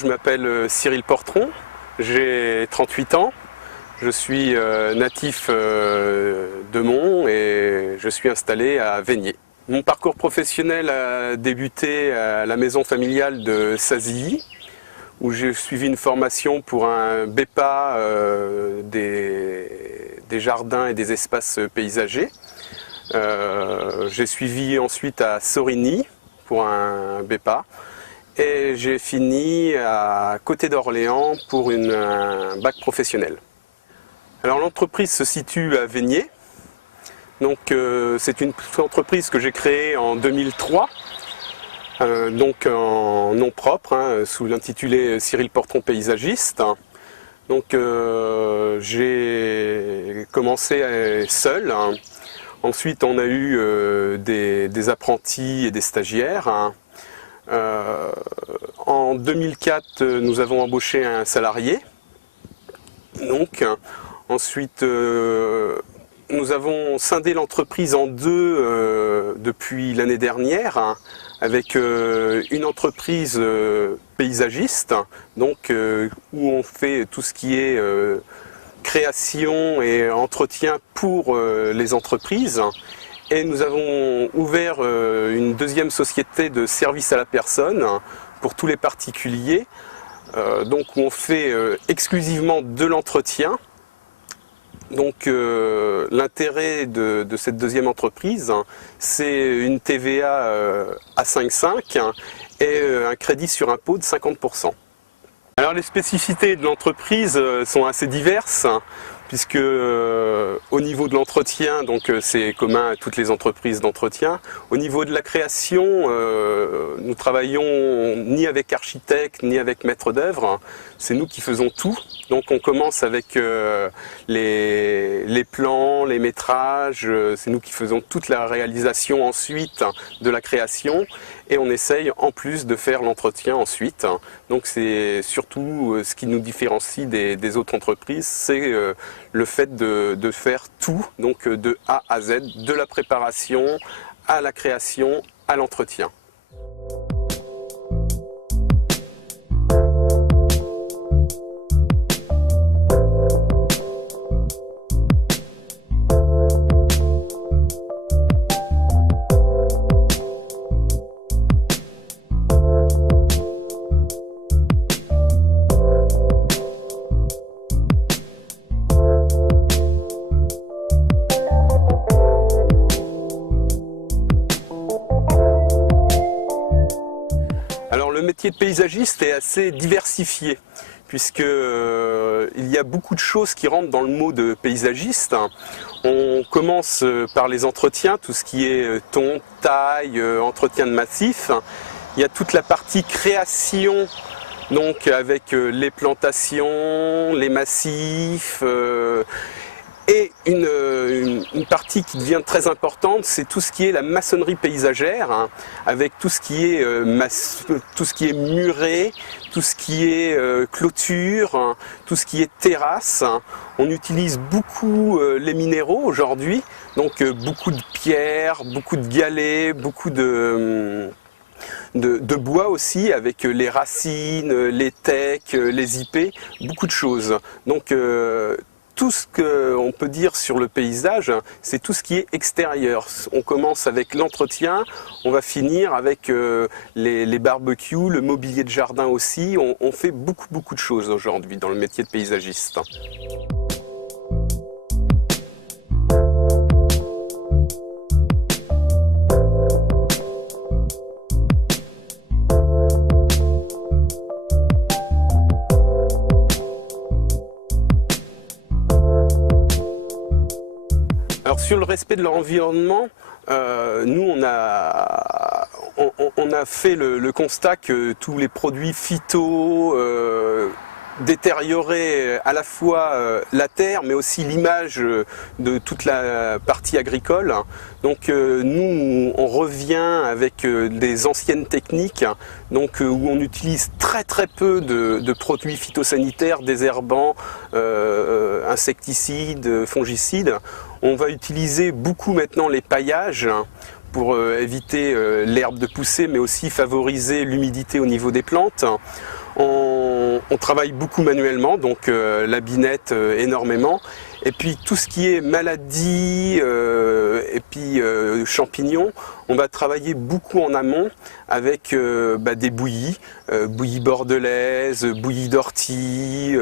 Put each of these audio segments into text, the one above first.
Je m'appelle Cyril Portron, j'ai 38 ans, je suis natif de Mons et je suis installé à Vaigné. Mon parcours professionnel a débuté à la maison familiale de Sazilly, où j'ai suivi une formation pour un BEPA des jardins et des espaces paysagers. J'ai suivi ensuite à Sorigny pour un BEPA. Et j'ai fini à côté d'Orléans pour un bac professionnel. Alors l'entreprise se situe à Vaigné. Donc c'est une entreprise que j'ai créée en 2003, donc en nom propre, sous l'intitulé Cyril Portron paysagiste. Donc j'ai commencé seul. Ensuite on a eu des apprentis et des stagiaires. En 2004, nous avons embauché un salarié. Donc, ensuite, nous avons scindé l'entreprise en deux depuis l'année dernière, avec une entreprise paysagiste, donc où on fait tout ce qui est création et entretien pour les entreprises. Et nous avons ouvert une deuxième société de service à la personne pour tous les particuliers, donc où on fait exclusivement de l'entretien. Donc l'intérêt de cette deuxième entreprise, c'est une TVA à 5,5 et un crédit sur impôt de 50%. Alors les spécificités de l'entreprise sont assez diverses, puisque au niveau de l'entretien, donc c'est commun à toutes les entreprises d'entretien. Au niveau de la création, nous travaillons ni avec architecte ni avec maître d'œuvre. C'est nous qui faisons tout. Donc on commence avec les plans, les métrages. C'est nous qui faisons toute la réalisation ensuite de la création. Et on essaye en plus de faire l'entretien ensuite. Donc c'est surtout ce qui nous différencie des autres entreprises, c'est le fait de faire tout, donc de A à Z, de la préparation à la création, à l'entretien. Alors le métier de paysagiste est assez diversifié, puisque il y a beaucoup de choses qui rentrent dans le mot de paysagiste. On commence par les entretiens, tout ce qui est tonte, taille, entretien de massif. Il y a toute la partie création, donc avec les plantations, les massifs. Et une partie qui devient très importante, c'est tout ce qui est la maçonnerie paysagère, avec tout ce qui est muré, tout ce qui est clôture, tout ce qui est terrasse. On utilise beaucoup les minéraux aujourd'hui, donc beaucoup de pierres, beaucoup de galets, beaucoup de bois aussi, avec les racines, les tecs, les ipés, beaucoup de choses. Donc tout ce qu'on peut dire sur le paysage, c'est tout ce qui est extérieur. On commence avec l'entretien, on va finir avec les barbecues, le mobilier de jardin aussi. On fait beaucoup de choses aujourd'hui dans le métier de paysagiste. Alors sur le respect de l'environnement, nous on a fait le constat que tous les produits phyto détérioraient à la fois la terre mais aussi l'image de toute la partie agricole. Donc nous on revient avec des anciennes techniques, donc où on utilise très peu de produits phytosanitaires, désherbants, insecticides, fongicides. On va utiliser beaucoup maintenant les paillages pour éviter l'herbe de pousser, mais aussi favoriser l'humidité au niveau des plantes. On travaille beaucoup manuellement, donc la binette énormément. Et puis tout ce qui est maladies et puis champignons, on va travailler beaucoup en amont avec des bouillies, bouillie bordelaise, bouillie d'ortie,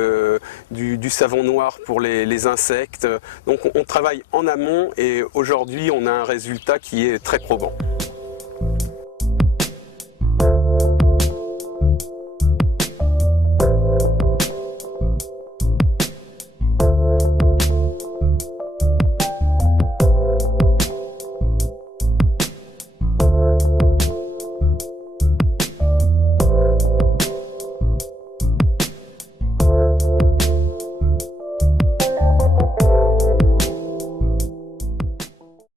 du savon noir pour les insectes. Donc on travaille en amont et aujourd'hui on a un résultat qui est très probant.